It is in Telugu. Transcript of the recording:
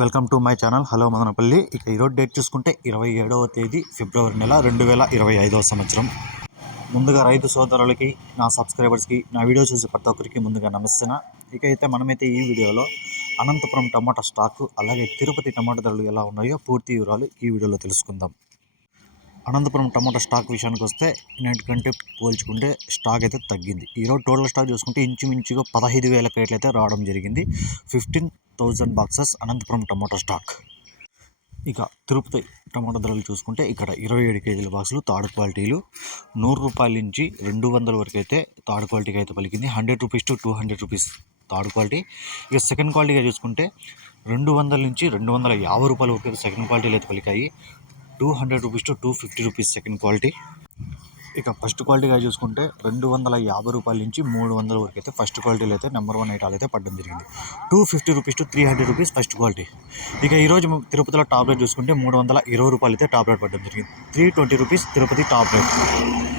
Welcome to my channel. Hello Madanapalli. ఇక ఈరోజు డేట్ చూసుకుంటే ఇరవై ఏడవ తేదీ ఫిబ్రవరి నెల రెండు వేల ఇరవై ఐదవ సంవత్సరం. ముందుగా రైతు సోదరులకి నా సబ్స్క్రైబర్స్కి నా వీడియో చూసే ప్రతి ఒక్కరికి ముందుగా నమస్తే ఇక అయితే మనమైతే ఈ వీడియోలో అనంతపురం టమాటా స్టాకు అలాగే తిరుపతి టమాటా ధరలు ఎలా ఉన్నాయో పూర్తి వివరాలు ఈ వీడియోలో తెలుసుకుందాం. అనంతపురం టమాటా స్టాక్ విషయానికి వస్తే నిన్నటి కంటే పోల్చుకుంటే స్టాక్ అయితే తగ్గింది. ఈరోజు టోటల్ స్టాక్ చూసుకుంటే ఇంచుమించుగా పదహైదు వేల క్రేట్లు అయితే రావడం జరిగింది. Fifteen thousand boxes Anantapuram tomato stock. ఇక తిరుపతి టమాటా ధరలు చూసుకుంటే ఇక్కడ ఇరవై ఏడు కేజీల బాక్సులు థర్డ్ క్వాలిటీలు నూరు రూపాయల నుంచి రెండు వందల వరకు అయితే థర్డ్ క్వాలిటీకి అయితే పలికింది. Hundred rupees to two hundred rupees third quality. ఇక సెకండ్ క్వాలిటీగా చూసుకుంటే రెండు వందల నుంచి రెండు వందల యాభై రూపాయల వరకు సెకండ్ క్వాలిటీలు అయితే పలికాయి. Two hundred rupees to two fifty rupees second quality ఇక ఫస్ట్ క్వాలిటీగా చూసుకుంటే రెండు వందల యాభై రూపాయల నుంచి మూడు వందల వరకు అయితే ఫస్ట్ క్వాలిటీలో అయితే నెంబర్ వన్ ఐటాలు అయితే పడడం జరిగింది. Two fifty rupees to three hundred rupees first quality ఇక ఈరోజు తిరుపతిలో టాప్ రేట్ చూసుకుంటే మూడు వందల ఇరవై రూపాయలు అయితే టాప్ రేట్ పడడం జరిగింది. Three twenty rupees Tirupati top rate